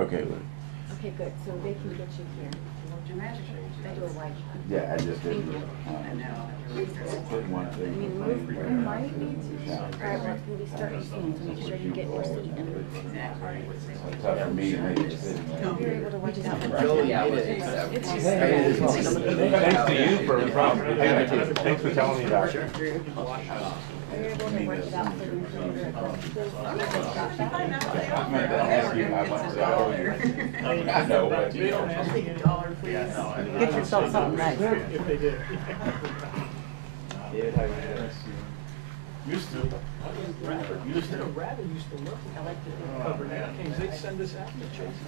Okay, look. Okay, good, so they can get you here. I do a white. Yeah, I just didn't. Put one I thing. mean, we might need to, alright, well, it's gonna be starting soon, so make sure you get your seat and It's tough for me to make a decision. you're able to work it out. Thanks to you for thanks for telling me that. Are you able to work it out for the employer? I'm gonna ask you how much they owe you. I know, but you know. Get yourself something nice. If they do. Used to. Used to. Rather used to look. I like to cover hurricanes. They'd send us out to chase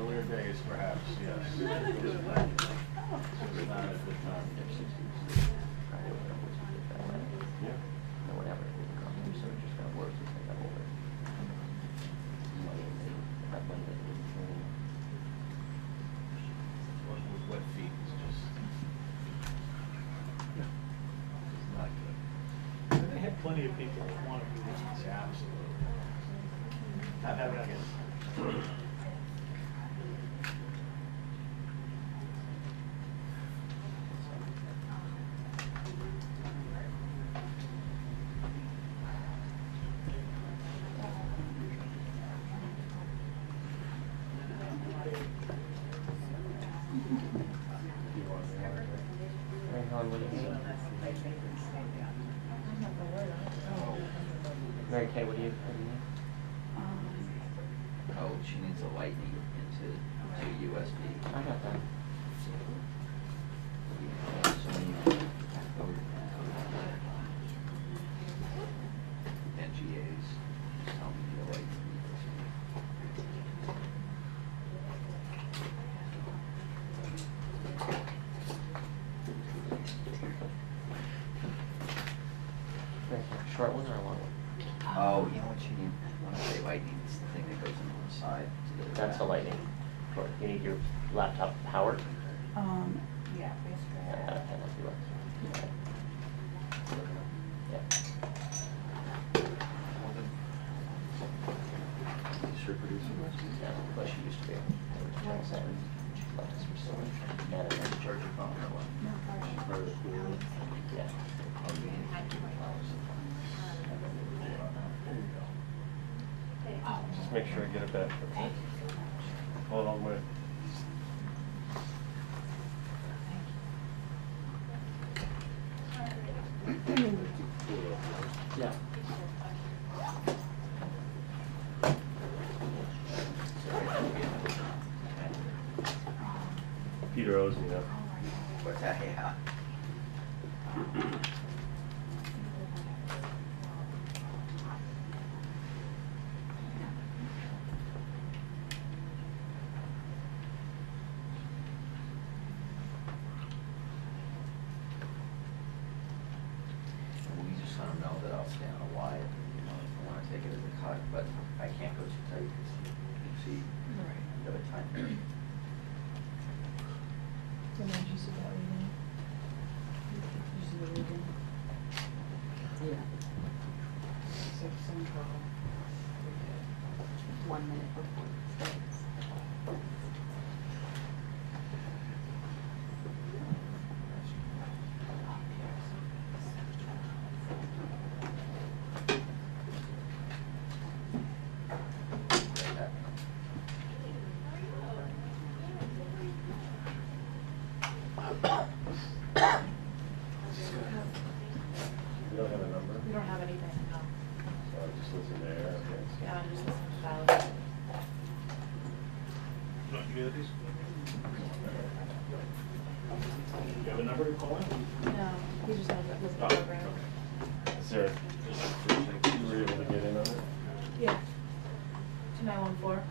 Earlier days, perhaps, yes. Not at the time. With wet feet is just not good. They had plenty of people that want to do this. Absolutely. Not having it. Mary Kay, what do you need? Oh, she needs a lightning into USB. I got that. NGAs, just tell me the lightning. Short one or a long one? Oh, you know what you need? When I say lightning, it's the thing that goes into the side. That's a lightning. Or you need your laptop powered? Yeah, basically. That must be right. Yeah. Sure producer. Yeah, well, she used to be. She left us for storage. And then Charge your phone or what? yeah. Just make sure I get it back. Hold on, wait. Yeah. Peter owes me that. What's that? Yeah. We just let them know that I'll stay on a wide, you know, if I want to take it as a cut, but I can't go too tight because you can see the other time there. Yeah. 1 minute before it starts. You don't have a number? We don't have anything, no. So I just listen there. Okay. Yeah, I'm just listening to Valerie. You get these? You have a number to call in? No, he just knows that was the Oh, program. okay. Is there, you were able to get in on it? Yeah. 2914.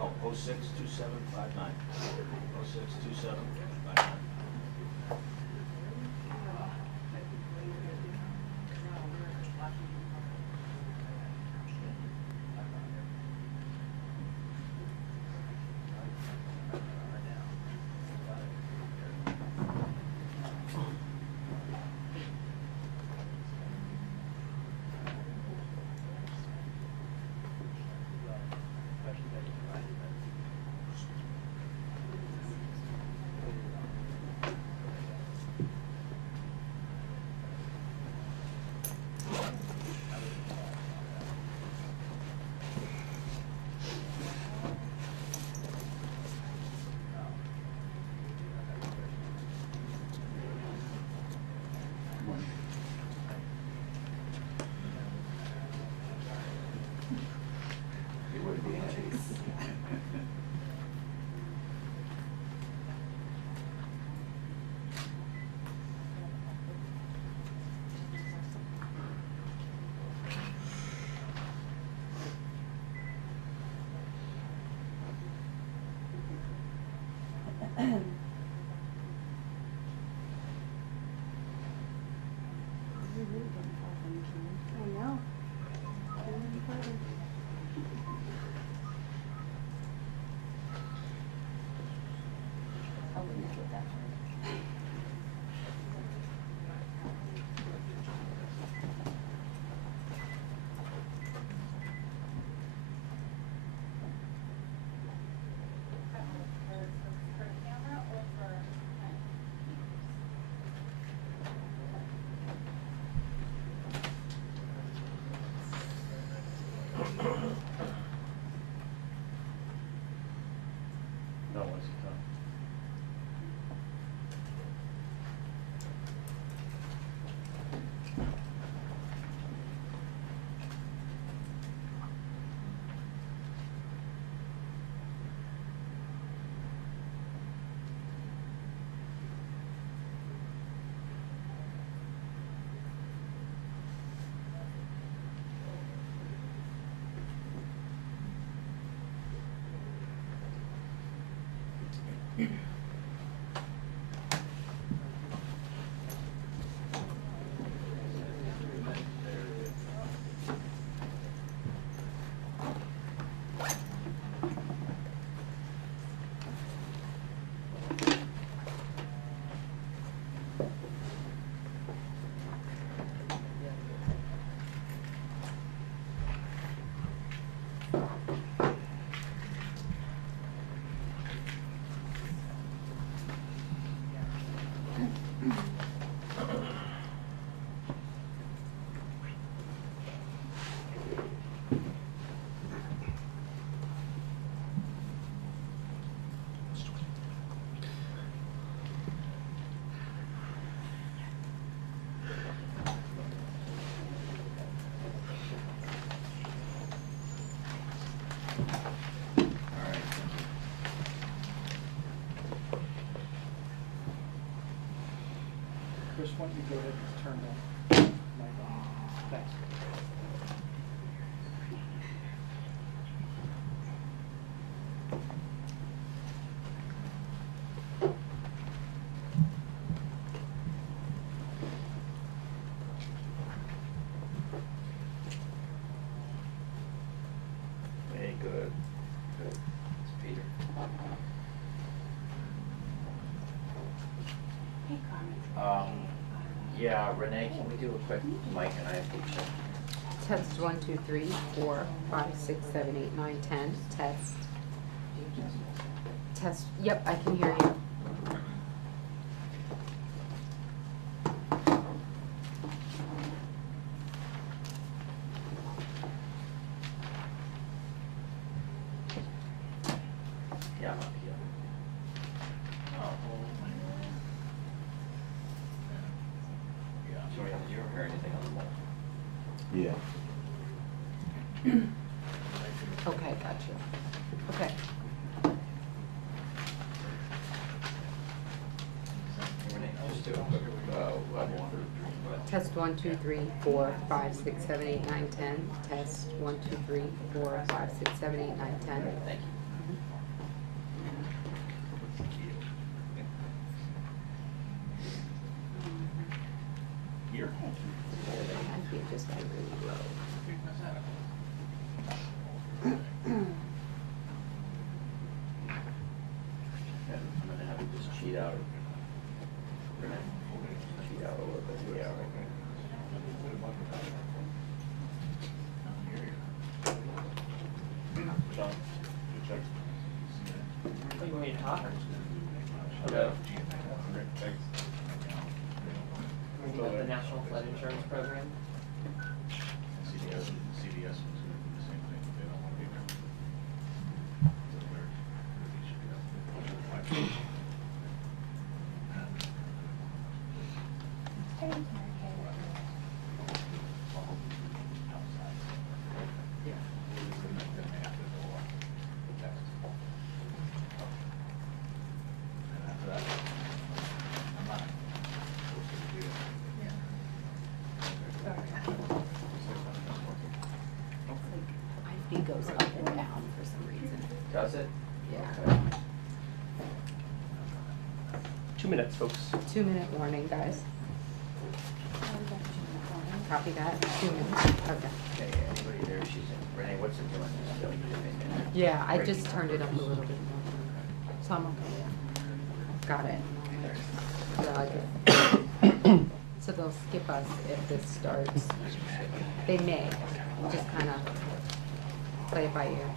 Oh, 062759. 062759. Renee, can we do a quick Mike and I check? Test 1, 2, 3, 4, 5, 6, 7, 8, 9, 10. Test. Test. Yep, I can hear you. Yeah, I'm up here. Sorry, did you ever hear anything on the wall? Yeah. Okay, gotcha. Okay. Renee, just do a quick, level one. Test 1, 2, 3, 4, 5, 6, 7, 8, 9, 10. Test 1, 2, 3, 4, 5, 6, 7, 8, 9, 10. Thank you. Here. I think it just got really low. And I'm gonna have you just cheat out. Renee, cheat out a little bit, yeah. John, you check. You want me to talk? Okay. Thanks. About the National Flood Insurance Program? CDS was gonna do the same thing, they don't wanna be there. So they should be up. Yeah. Then they have to go on the text. And after that, I'm not supposed to do it. My feed goes up and down for some reason. Does it? Yeah. Okay. 2 minutes, folks. 2-minute warning, guys. Copy that. 2 minutes. Okay. Okay, anybody there, she's in, Renee, what's it doing? Still doing it? Yeah, I just turned it up a little bit more. So I'm okay. Got it. So they'll skip us if this starts. They may. Just kind of play it by ear.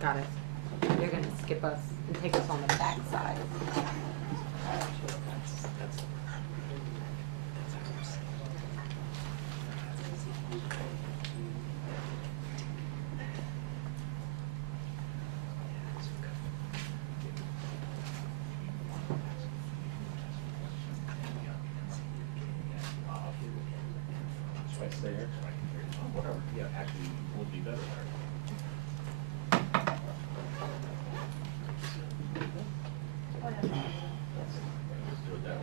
Got it. They're gonna skip us and take us on the back side. Should I stay here? Whatever, yeah, actually, would be better there. Let's do it that way.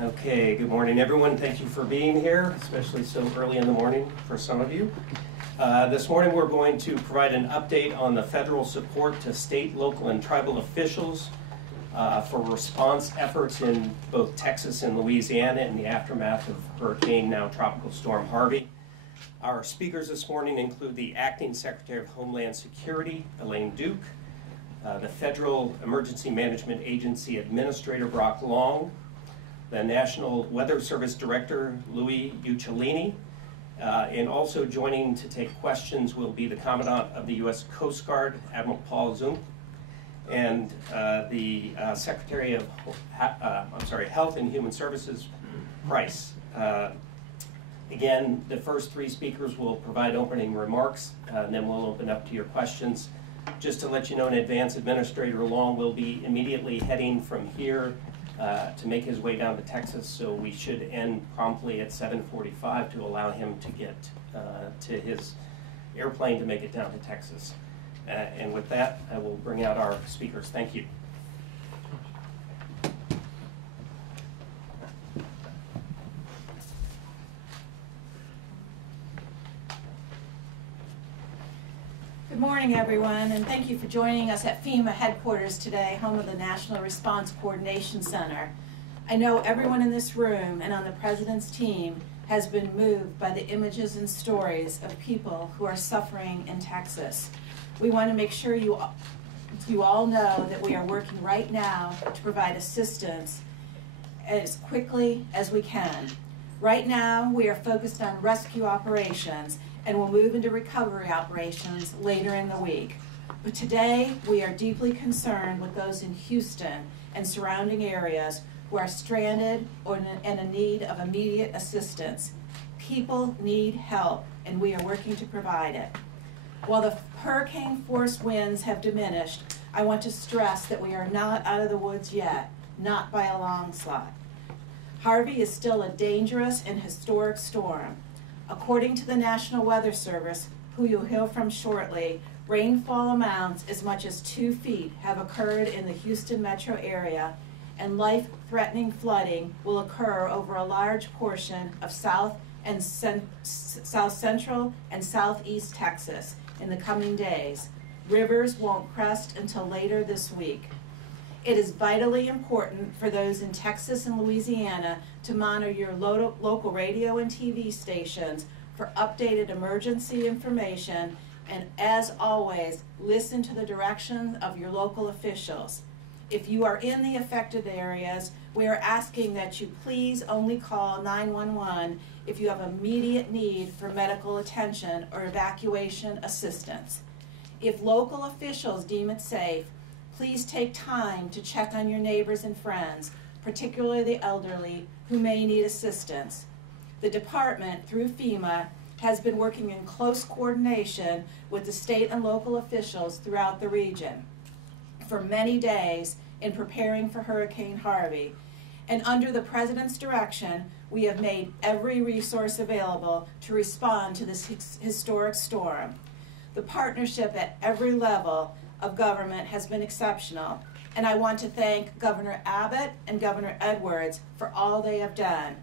Okay, good morning, everyone. Thank you for being here, especially so early in the morning for some of you. This morning we're going to provide an update on the federal support to state, local, and tribal officials for response efforts in both Texas and Louisiana in the aftermath of Hurricane, now Tropical Storm Harvey. Our speakers this morning include the Acting Secretary of Homeland Security, Elaine Duke, the Federal Emergency Management Agency Administrator, Brock Long, the National Weather Service Director, Louis Uccellini, and also joining to take questions will be the Commandant of the U.S. Coast Guard, Admiral Paul Zunk, and the Secretary of Health and Human Services, Price. Again, the first three speakers will provide opening remarks, and then we'll open up to your questions. Just to let you know in advance, Administrator Long will be immediately heading from here to make his way down to Texas, so we should end promptly at 7:45 to allow him to get to his airplane to make it down to Texas. And with that, I will bring out our speakers. Thank you. Good morning, everyone, and thank you for joining us at FEMA headquarters today, home of the National Response Coordination Center. I know everyone in this room and on the President's team has been moved by the images and stories of people who are suffering in Texas. We want to make sure you all know that we are working right now to provide assistance as quickly as we can. Right now, we are focused on rescue operations and will move into recovery operations later in the week. But today, we are deeply concerned with those in Houston and surrounding areas who are stranded or in need of immediate assistance. People need help, and we are working to provide it. While the hurricane-force winds have diminished, I want to stress that we are not out of the woods yet, not by a long shot. Harvey is still a dangerous and historic storm. According to the National Weather Service, who you'll hear from shortly, rainfall amounts as much as 2 feet have occurred in the Houston metro area, and life-threatening flooding will occur over a large portion of South Central and Southeast Texas in the coming days. Rivers won't crest until later this week. It is vitally important for those in Texas and Louisiana to monitor your local radio and TV stations for updated emergency information, and as always, listen to the direction of your local officials. If you are in the affected areas, we are asking that you please only call 911 if you have immediate need for medical attention or evacuation assistance. If local officials deem it safe, please take time to check on your neighbors and friends, particularly the elderly, who may need assistance. The department, through FEMA, has been working in close coordination with the state and local officials throughout the region for many days in preparing for Hurricane Harvey. And under the President's direction, we have made every resource available to respond to this historic storm. The partnership at every level of government has been exceptional, and I want to thank Governor Abbott and Governor Edwards for all they have done.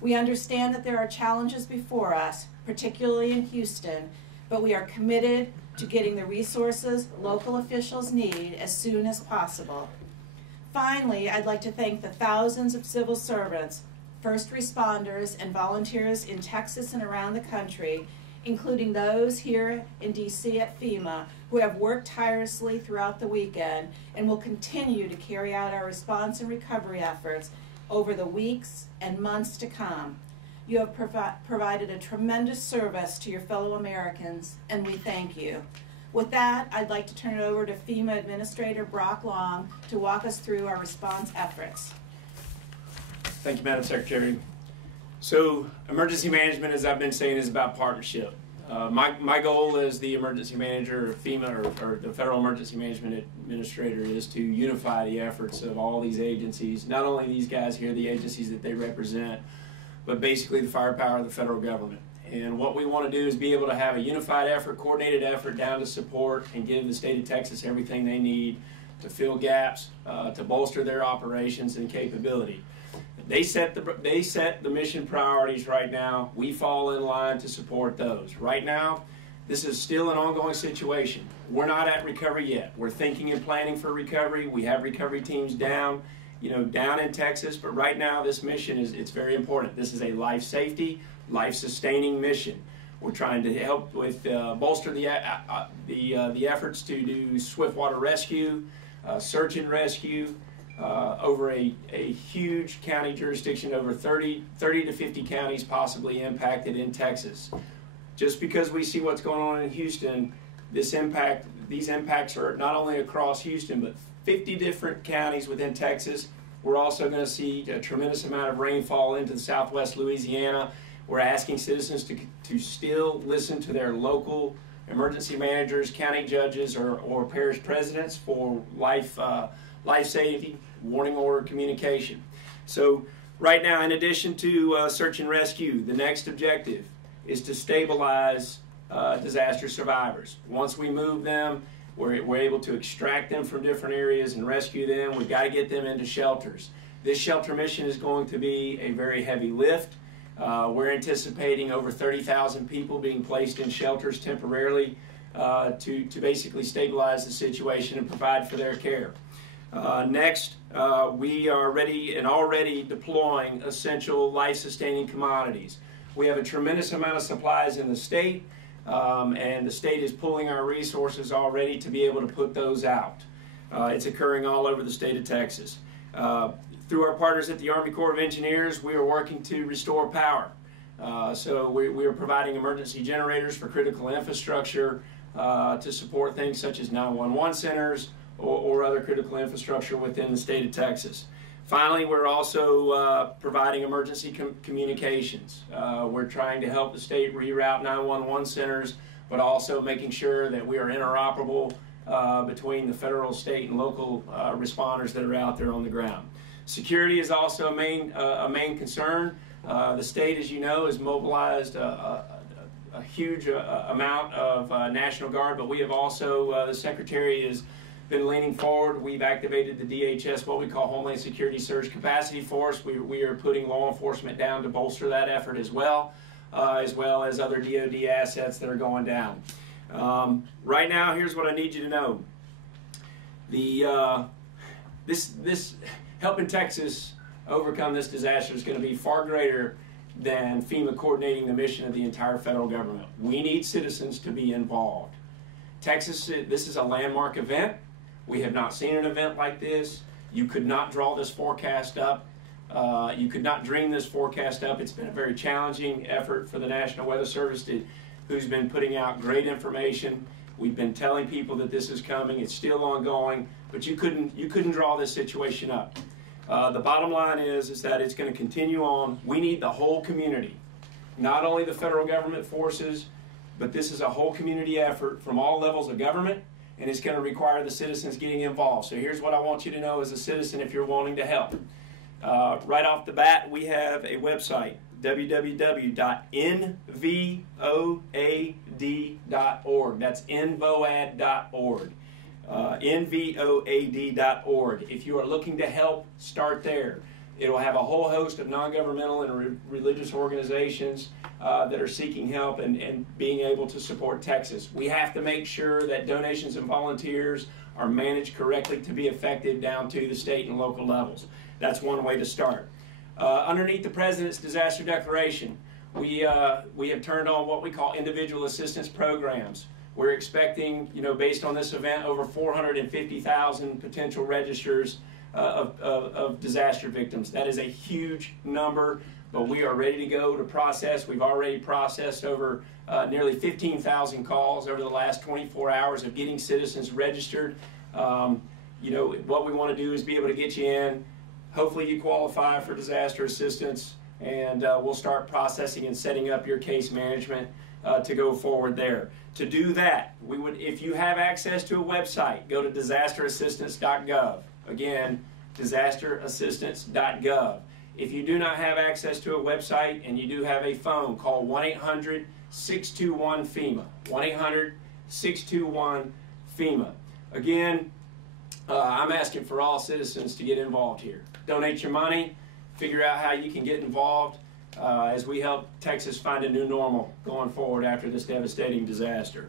We understand that there are challenges before us, particularly in Houston, but we are committed to getting the resources local officials need as soon as possible. Finally, I'd like to thank the thousands of civil servants, first responders, and volunteers in Texas and around the country, including those here in DC at FEMA, who have worked tirelessly throughout the weekend and will continue to carry out our response and recovery efforts over the weeks and months to come. You have provided a tremendous service to your fellow Americans, and we thank you. With that, I'd like to turn it over to FEMA Administrator Brock Long to walk us through our response efforts. Thank you, Madam Secretary. So, emergency management, as I've been saying, is about partnership. My goal as the emergency manager of FEMA, or the Federal Emergency Management Administrator, is to unify the efforts of all these agencies, not only these guys here, the agencies that they represent, but basically the firepower of the federal government. And what we want to do is be able to have a unified effort, coordinated effort down to support and give the state of Texas everything they need to fill gaps, to bolster their operations and capability. They set the mission priorities right now. We fall in line to support those. Right now, this is still an ongoing situation. We're not at recovery yet. We're thinking and planning for recovery. We have recovery teams down in Texas, but right now this mission it's very important. This is a life safety, life-sustaining mission. We're trying to help with bolster the efforts to do swift water rescue, search and rescue, over a huge county jurisdiction, over 30 to 50 counties possibly impacted in Texas. Just because we see what's going on in Houston, these impacts are not only across Houston, but 50 different counties within Texas. We're also going to see a tremendous amount of rainfall into the southwest Louisiana. We're asking citizens to still listen to their local emergency managers, county judges, or parish presidents for life-saving warning order communication. So right now, in addition to search and rescue, the next objective is to stabilize disaster survivors. Once we move them, we're able to extract them from different areas and rescue them. We've got to get them into shelters. This shelter mission is going to be a very heavy lift. We're anticipating over 30,000 people being placed in shelters temporarily to basically stabilize the situation and provide for their care. Next, we are ready and already deploying essential life-sustaining commodities. We have a tremendous amount of supplies in the state, and the state is pulling our resources already to be able to put those out. It's occurring all over the state of Texas. Through our partners at the Army Corps of Engineers, we are working to restore power. So we are providing emergency generators for critical infrastructure to support things such as 911 centers or other critical infrastructure within the state of Texas. Finally, we're also providing emergency communications. We're trying to help the state reroute 911 centers, but also making sure that we are interoperable between the federal, state, and local responders that are out there on the ground. Security is also a main concern. The state, as you know, has mobilized a huge amount of National Guard, but we have also, the Secretary has been leaning forward. We've activated the DHS, what we call Homeland Security Surge Capacity Force. We are putting law enforcement down to bolster that effort as well as other DoD assets that are going down. Right now, here's what I need you to know. This helping Texas overcome this disaster is going to be far greater than FEMA coordinating the mission of the entire federal government. We need citizens to be involved. Texas, this is a landmark event. We have not seen an event like this. You could not draw this forecast up. You could not dream this forecast up. It's been a very challenging effort for the National Weather Service, who's been putting out great information. We've been telling people that this is coming. It's still ongoing, but you couldn't draw this situation up. The bottom line is that it's going to continue on. We need the whole community, not only the federal government forces, but this is a whole community effort from all levels of government, and it's going to require the citizens getting involved. So here's what I want you to know as a citizen if you're wanting to help. Right off the bat, we have a website, www.nvoad.org. That's nvoad.org. nvoad.org. If you are looking to help, start there. It'll have a whole host of non-governmental and religious organizations that are seeking help and being able to support Texas. We have to make sure that donations and volunteers are managed correctly to be effective down to the state and local levels. That's one way to start. Underneath the President's Disaster Declaration, we have turned on what we call individual assistance programs. We're expecting, based on this event, over 450,000 potential registers of disaster victims. That is a huge number, but we are ready to go to process. We've already processed over nearly 15,000 calls over the last 24 hours of getting citizens registered. What we want to do is be able to get you in. Hopefully you qualify for disaster assistance, and we'll start processing and setting up your case management to go forward there. To do that, if you have access to a website, go to disasterassistance.gov. Again, disasterassistance.gov. If you do not have access to a website and you do have a phone, call 1-800-621-FEMA. 1-800-621-FEMA. Again, I'm asking for all citizens to get involved here. Donate your money, figure out how you can get involved as we help Texas find a new normal going forward after this devastating disaster.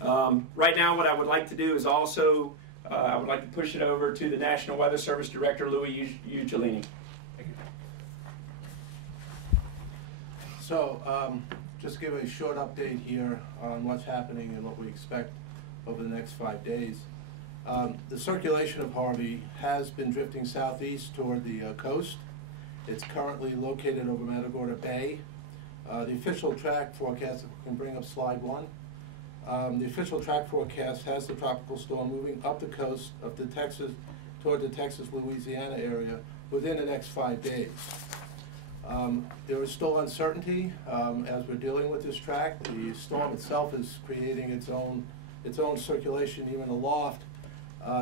Right now, what I would like to do is also, I would like to push it over to the National Weather Service Director, Louis Ugellini. So, just give a short update here on what's happening and what we expect over the next 5 days. The circulation of Harvey has been drifting southeast toward the coast. It's currently located over Matagorda Bay. The official track forecast, if we can bring up slide 1. The official track forecast has the tropical storm moving up the coast of Texas toward the Texas-Louisiana area within the next 5 days. There is still uncertainty as we're dealing with this track. The storm itself is creating its own circulation even aloft.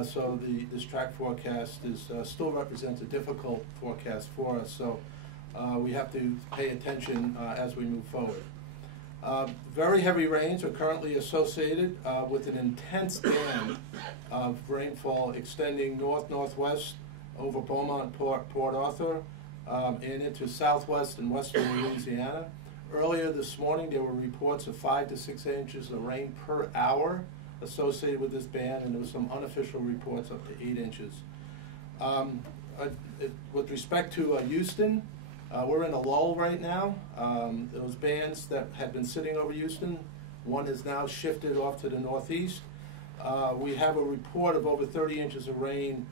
So this track forecast still represents a difficult forecast for us. So we have to pay attention as we move forward. Very heavy rains are currently associated with an intense band of rainfall extending north-northwest over Beaumont, Port Arthur, and into southwest and western Louisiana. Earlier this morning, there were reports of 5 to 6 inches of rain per hour associated with this band, and there were some unofficial reports up to 8 inches. With respect to Houston, we're in a lull right now. Those bands that had been sitting over Houston, one is now shifted off to the northeast. We have a report of over 30 inches of rain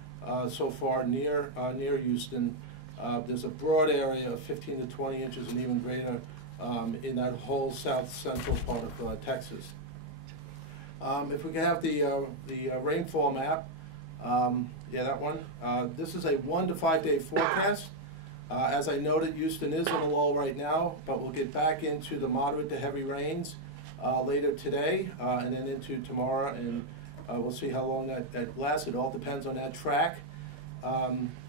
so far near Houston. There's a broad area of 15 to 20 inches and even greater in that whole south-central part of Texas. If we can have the rainfall map, yeah, that one. This is a 1 to 5 day forecast. As I noted, Houston is in a lull right now, but we'll get back into the moderate to heavy rains later today and then into tomorrow, and we'll see how long that lasts. It all depends on that track.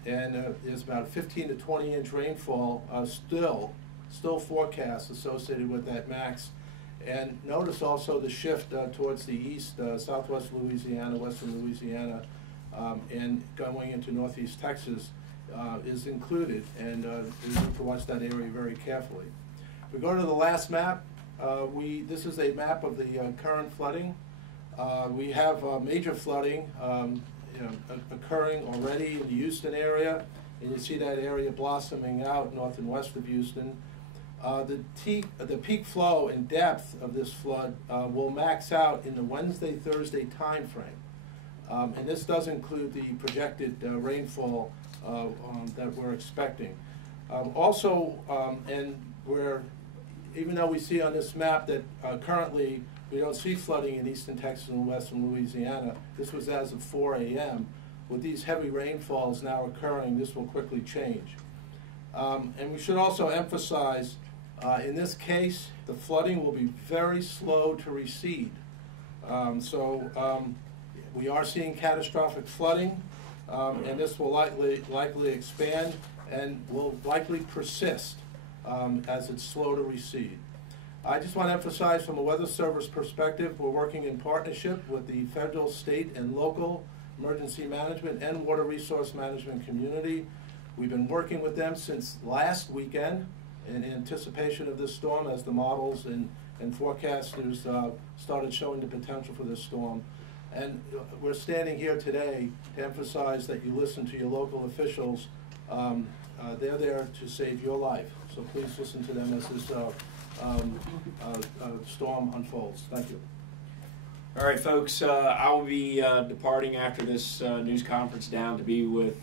There's about 15 to 20 inch rainfall still forecast associated with that max. And notice also the shift towards the east, southwest Louisiana, western Louisiana, and going into northeast Texas is included, and we need to watch that area very carefully. If we go to the last map, this is a map of the current flooding. We have major flooding occurring already in the Houston area, and you see that area blossoming out north and west of Houston. The peak flow and depth of this flood will max out in the Wednesday-Thursday time frame. And this does include the projected rainfall that we're expecting. Even though we see on this map that currently we don't see flooding in eastern Texas and western Louisiana, this was as of 4 a.m. With these heavy rainfalls now occurring, this will quickly change. And we should also emphasize, in this case, the flooding will be very slow to recede. We are seeing catastrophic flooding, and this will likely expand and will likely persist as it's slow to recede. I just want to emphasize from a Weather Service perspective, we're working in partnership with the federal, state, and local emergency management and water resource management community. We've been working with them since last weekend in anticipation of this storm as the models and forecasters started showing the potential for this storm. And we're standing here today to emphasize that you listen to your local officials. They're there to save your life. So please listen to them as this storm unfolds. Thank you. All right, folks, I will be departing after this news conference down to be with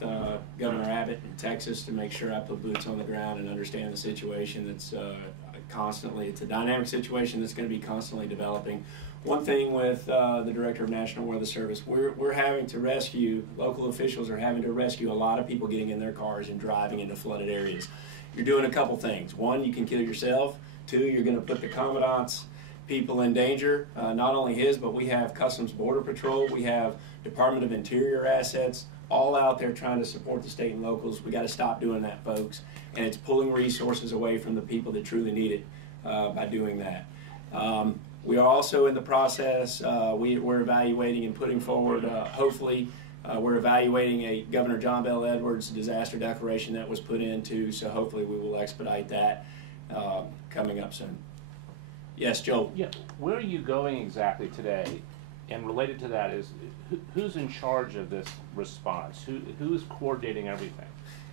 Governor Abbott in Texas to make sure I put boots on the ground and understand the situation that's it's a dynamic situation that's going to be constantly developing. One thing with the Director of National Weather Service, we're having to rescue, local officials are having to rescue a lot of people getting in their cars and driving into flooded areas. You're doing a couple things. One, you can kill yourself. Two, you're going to put the Commandant's people in danger, not only his, but we have Customs Border Patrol, we have Department of Interior assets, all out there trying to support the state and locals. We got to stop doing that, folks. And it's pulling resources away from the people that truly need it by doing that. We are also in the process, we're evaluating and putting forward, hopefully, we're evaluating a Governor John Bell Edwards disaster declaration that was put into, so hopefully we will expedite that coming up soon. Yes, Joel. Yeah, where are you going exactly today? And related to that is, who's in charge of this response? Who's coordinating everything?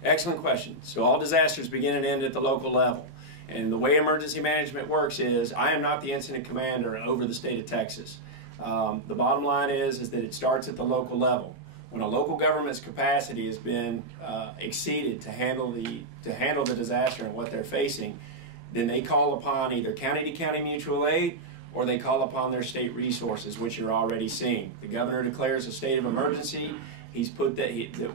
Excellent question. So all disasters begin and end at the local level. And the way emergency management works is, I am not the incident commander over the state of Texas. The bottom line is that it starts at the local level. When a local government's capacity has been exceeded to handle the disaster and what they're facing, then they call upon either county-to-county mutual aid or they call upon their state resources, which you're already seeing. The governor declares a state of emergency, He's put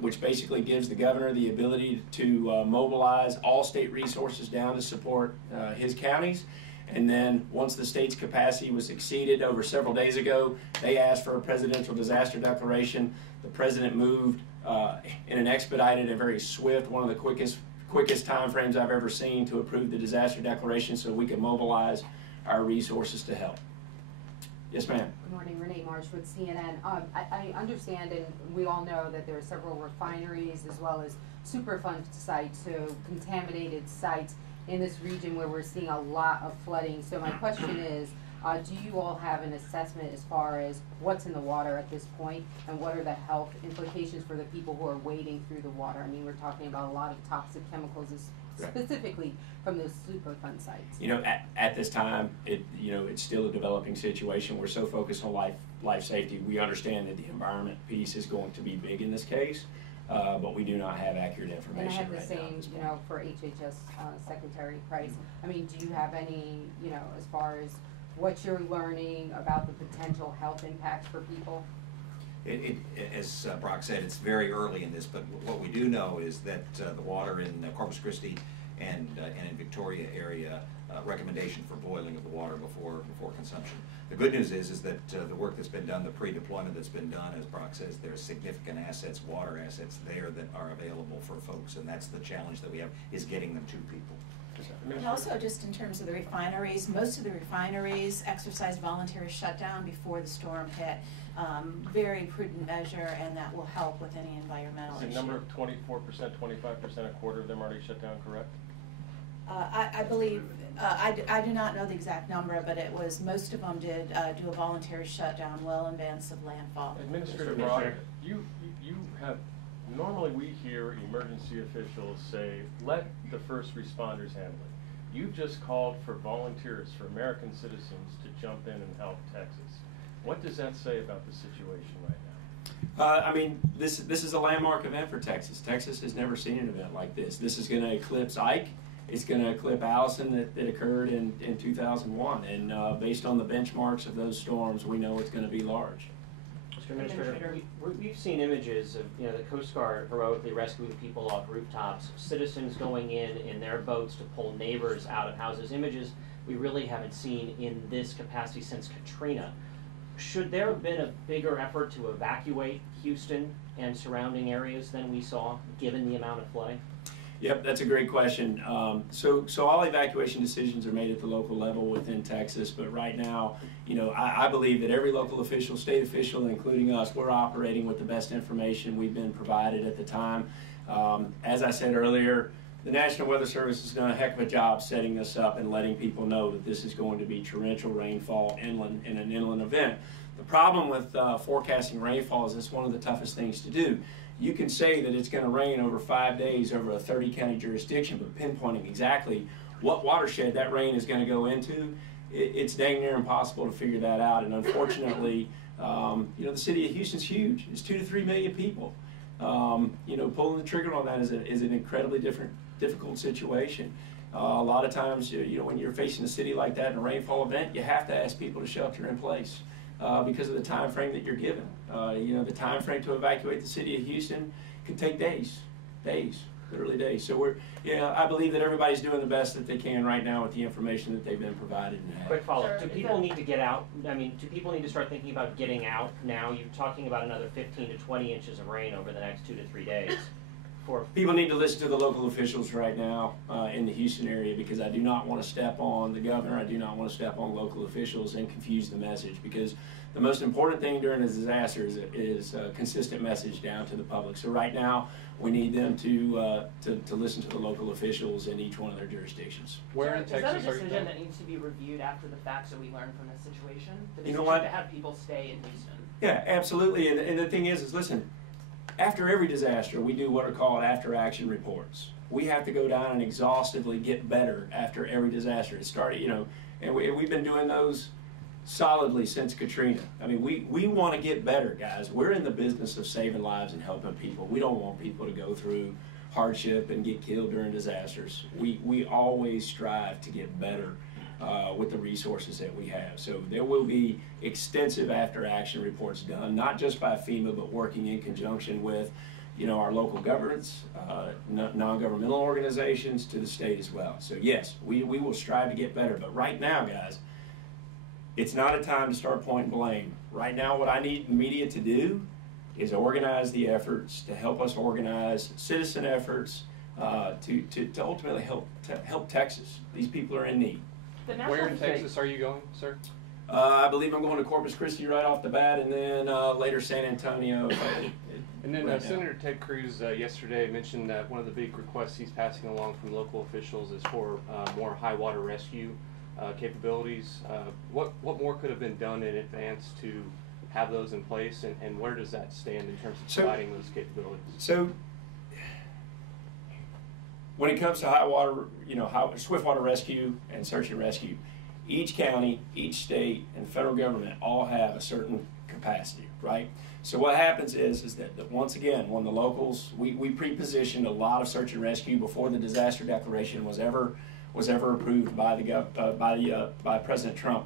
which basically gives the governor the ability to mobilize all state resources down to support his counties. And then once the state's capacity was exceeded over several days ago, they asked for a presidential disaster declaration. The president moved in an expedited and very swift, one of the quickest time frames I've ever seen, to approve the disaster declaration so we can mobilize our resources to help. Yes, ma'am. Good morning, Renee Marsh with CNN. I understand, and we all know, that there are several refineries as well as Superfund sites, so contaminated sites in this region where we're seeing a lot of flooding. So my question is, do you all have an assessment as far as what's in the water at this point, and what are the health implications for the people who are wading through the water? I mean, we're talking about a lot of toxic chemicals, specifically from those Superfund sites. You know, at this time, it's still a developing situation. We're so focused on life safety. We understand that the environment piece is going to be big in this case. But we do not have accurate information. And I have the right now same, for HHS Secretary Price. I mean, do you have any, as far as what you're learning about the potential health impacts for people? As Brock said, it's very early in this, but what we do know is that the water in Corpus Christi and in Victoria area, recommendation for boiling of the water before consumption. The good news is that the work that's been done, the pre-deployment that's been done, as Brock says, there's significant assets, water assets there that are available for folks, and that's the challenge that we have, is getting them to people. And also, just in terms of the refineries, most of the refineries exercised voluntary shutdown before the storm hit. Very prudent measure, and that will help with any environmental issue. Is the number of 24%, 25%, a quarter of them already shut down, correct? I believe, I do not know the exact number, but it was, most of them did do a voluntary shutdown well in advance of landfall. Administrator Brock, you have, normally we hear emergency officials say, let the first responders handle it. You've just called for volunteers, for American citizens to jump in and help Texas. What does that say about the situation right now? I mean, this is a landmark event for Texas. Texas has never seen an event like this. This is going to eclipse Ike. It's going to eclipse Allison that occurred in 2001. And based on the benchmarks of those storms, we know it's going to be large. Mr. Administrator, we've seen images of the Coast Guard heroically rescuing people off rooftops, citizens going in their boats to pull neighbors out of houses. Images we really haven't seen in this capacity since Katrina. Should there have been a bigger effort to evacuate Houston and surrounding areas than we saw, given the amount of flooding? Yep, that's a great question. So all evacuation decisions are made at the local level within Texas, but right now, I believe that every local official, state official, including us, we're operating with the best information we've been provided at the time. As I said earlier, the National Weather Service has done a heck of a job setting this up and letting people know that this is going to be torrential rainfall inland in an inland event. The problem with forecasting rainfall is it's one of the toughest things to do. You can say that it's going to rain over 5 days over a 30-county jurisdiction, but pinpointing exactly what watershed that rain is going to go into, it's dang near impossible to figure that out. And unfortunately, the city of Houston's huge. It's 2 to 3 million people. Pulling the trigger on that is an incredibly difficult situation. A lot of times, when you're facing a city like that in a rainfall event, you have to ask people to shelter in place because of the time frame that you're given. The time frame to evacuate the city of Houston could take days, literally days. So I believe that everybody's doing the best that they can right now with the information that they've been provided. Quick follow-up. Do people need to get out? I mean, do people need to start thinking about getting out now? You're talking about another 15 to 20 inches of rain over the next 2 to 3 days. People need to listen to the local officials right now in the Houston area, because I do not want to step on the governor. I do not want to step on local officials and confuse the message, because the most important thing during a disaster is a consistent message down to the public. So right now, we need them to listen to the local officials in each one of their jurisdictions. Where in Texas is that a decision that needs to be reviewed after the fact, so we learn from this situation? The decision to have people stay in Houston. Yeah, absolutely. And the thing is listen, after every disaster, we do what are called after-action reports. We have to go down and exhaustively get better after every disaster. It started, and we've been doing those solidly since Katrina. I mean, we want to get better, guys. We're in the business of saving lives and helping people. We don't want people to go through hardship and get killed during disasters. We always strive to get better with the resources that we have. So there will be extensive after-action reports done, not just by FEMA, but working in conjunction with, our local governments, non-governmental organizations, to the state as well. So yes, we will strive to get better. But right now, guys, it's not a time to start pointing blame. Right now, what I need the media to do is organize the efforts, to help us organize citizen efforts, to ultimately help Texas. These people are in need. Where in Texas are you going, sir? I believe I'm going to Corpus Christi right off the bat, and then later San Antonio. And then right Senator Ted Cruz yesterday mentioned that one of the big requests he's passing along from local officials is for more high water rescue capabilities. What more could have been done in advance to have those in place, and where does that stand in terms of providing those capabilities? So when it comes to high water, swift water rescue and search and rescue, each county, each state, and the federal government all have a certain capacity, right? So what happens is that once again, when the locals, we pre-positioned a lot of search and rescue before the disaster declaration was ever approved by President Trump.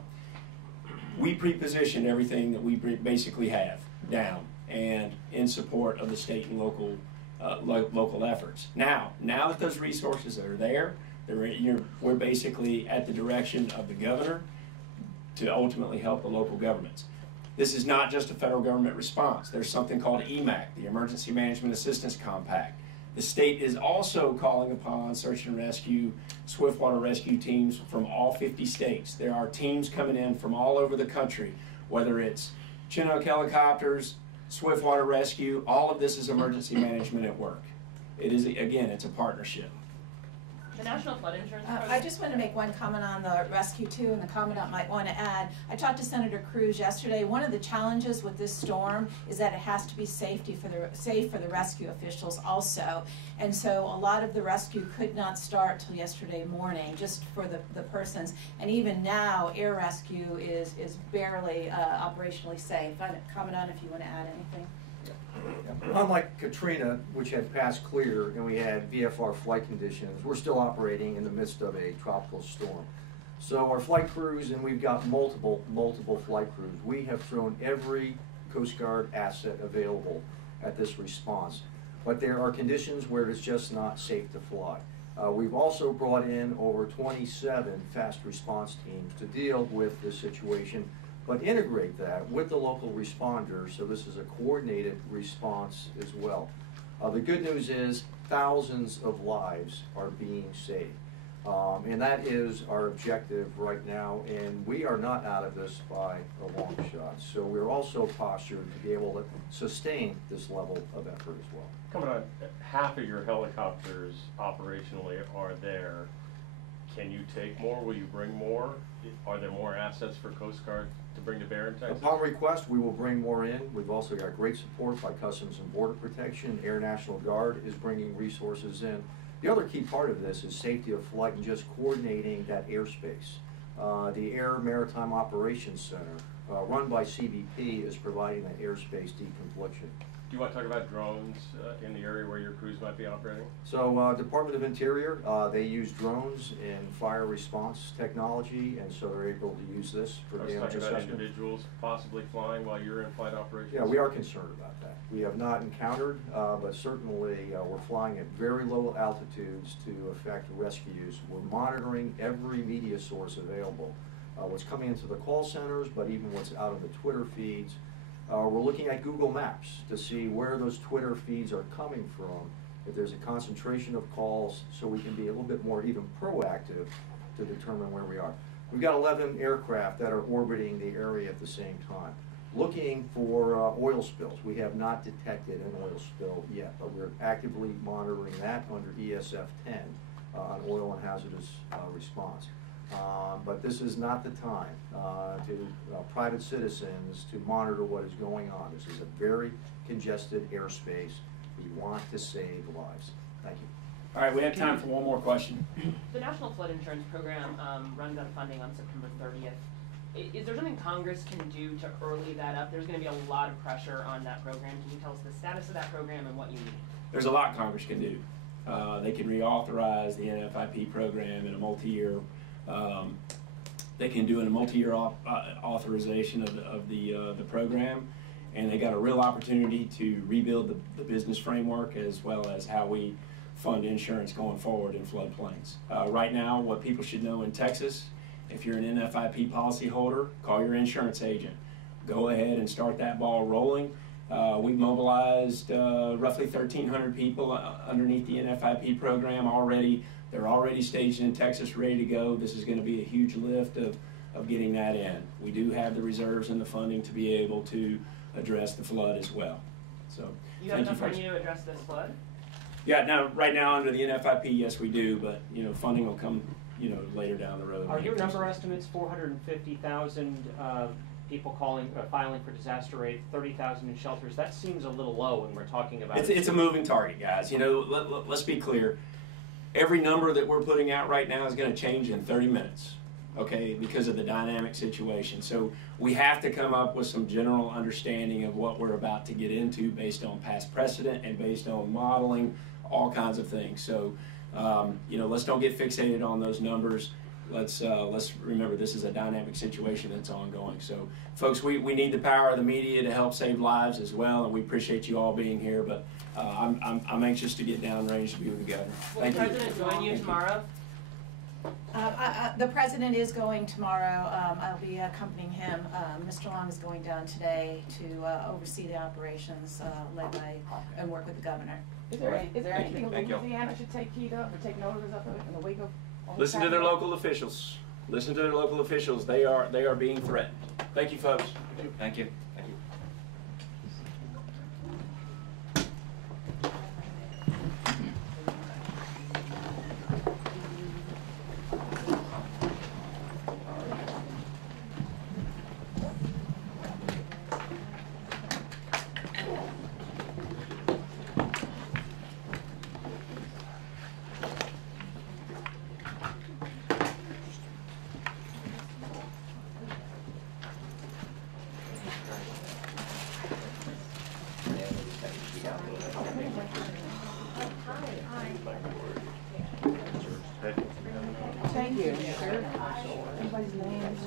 We pre-positioned everything that we basically have down and in support of the state and local efforts. Now that those resources are there, we're basically at the direction of the governor to ultimately help the local governments. This is not just a federal government response. There's something called EMAC, the Emergency Management Assistance Compact. The state is also calling upon search and rescue, swift water rescue teams from all 50 states. There are teams coming in from all over the country, whether it's Chinook helicopters, swift water rescue, all of this is emergency management at work. It is, again, it's a partnership. The National Flood Insurance Program. I just want to make one comment on the rescue too, and the commandant might want to add. I talked to Senator Cruz yesterday. One of the challenges with this storm is that it has to be safe for the rescue officials also, and so a lot of the rescue could not start till yesterday morning, just for the persons. And even now, air rescue is barely operationally safe. Commandant, if you want to add anything. Unlike Katrina, which had passed clear and we had VFR flight conditions, we're still operating in the midst of a tropical storm. So our flight crews, and we've got multiple flight crews, we have thrown every Coast Guard asset available at this response. But there are conditions where it's just not safe to fly. We've also brought in over 27 fast response teams to deal with this situation, but integrate that with the local responders, so this is a coordinated response as well. The good news is thousands of lives are being saved, and that is our objective right now, and we are not out of this by a long shot. So we're also postured to be able to sustain this level of effort as well. Coming on, half of your helicopters operationally are there. Can you take more? Will you bring more? Are there more assets for Coast Guard to bring to bear in Texas? Upon request, we will bring more in. We've also got great support by Customs and Border Protection. Air National Guard is bringing resources in. The other key part of this is safety of flight and just coordinating that airspace. The Air Maritime Operations Center, run by CBP, is providing that airspace deconfliction. Do you want to talk about drones in the area where your crews might be operating? So Department of Interior, they use drones in fire response technology, and so they're able to use this for damage assessment. I was talking about individuals possibly flying while you're in flight operations? Yeah, we are concerned about that. We have not encountered, but certainly we're flying at very low altitudes to effect rescues. We're monitoring every media source available. What's coming into the call centers, but even what's out of the Twitter feeds. We're looking at Google Maps to see where those Twitter feeds are coming from, if there's a concentration of calls, so we can be a little bit more even proactive to determine where we are. We've got 11 aircraft that are orbiting the area at the same time, looking for oil spills. We have not detected an oil spill yet, but we're actively monitoring that under ESF 10 on oil and hazardous response. But this is not the time to private citizens to monitor what is going on. This is a very congested airspace. We want to save lives. Thank you. All right, we have time for one more question. The National Flood Insurance Program runs out of funding on September 30th. Is there something Congress can do to early that up? There's going to be a lot of pressure on that program. Can you tell us the status of that program and what you need? There's a lot Congress can do. They can reauthorize the NFIP program in a multi-year They can do a multi-year authorization of the program, and they got a real opportunity to rebuild the business framework as well as how we fund insurance going forward in floodplains. Right now, what people should know in Texas, if you're an NFIP policyholder, call your insurance agent. Go ahead and start that ball rolling. We've mobilized roughly 1,300 people underneath the NFIP program already. They're already staged in Texas, ready to go. This is going to be a huge lift of getting that in. We do have the reserves and the funding to be able to address the flood as well. So, You have enough money to address this flood? Yeah, now right now under the NFIP, yes, we do, but funding will come later down the road. Are your number estimates 450,000 people filing for disaster aid, 30,000 in shelters? That seems a little low when we're talking about. It's a moving target, guys. Let's be clear. Every number that we're putting out right now is going to change in 30 minutes, okay, because of the dynamic situation. So we have to come up with some general understanding of what we're about to get into based on past precedent and based on modeling, all kinds of things. So, let's don't get fixated on those numbers. Let's remember this is a dynamic situation that's ongoing. So, folks, we need the power of the media to help save lives as well, and we appreciate you all being here. But I'm anxious to get downrange to be with the governor. Thank you. Will the president join you tomorrow? The president is going tomorrow. I'll be accompanying him. Mr. Long is going down today to oversee the operations led by and work with the governor. Is there anything Louisiana should take heed of or take notice of in the wake of? Listen to their local officials. Listen to their local officials. They are being threatened. Thank you, folks. Thank you. Thank you. Thank you.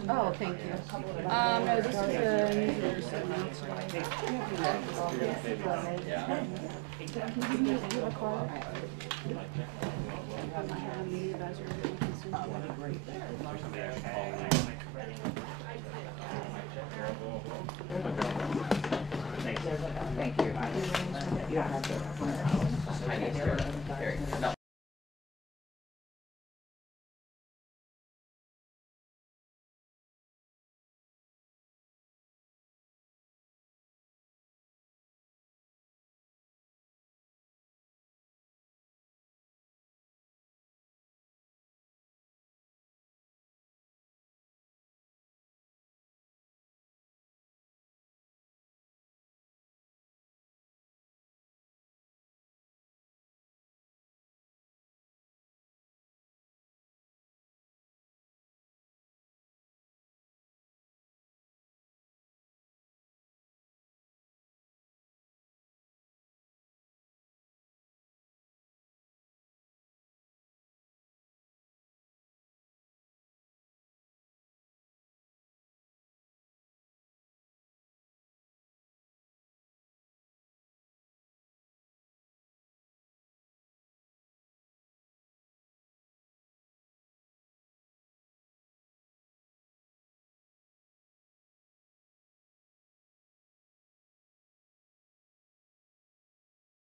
Oh, thank you. No, this is a news Thank you. You don't have to.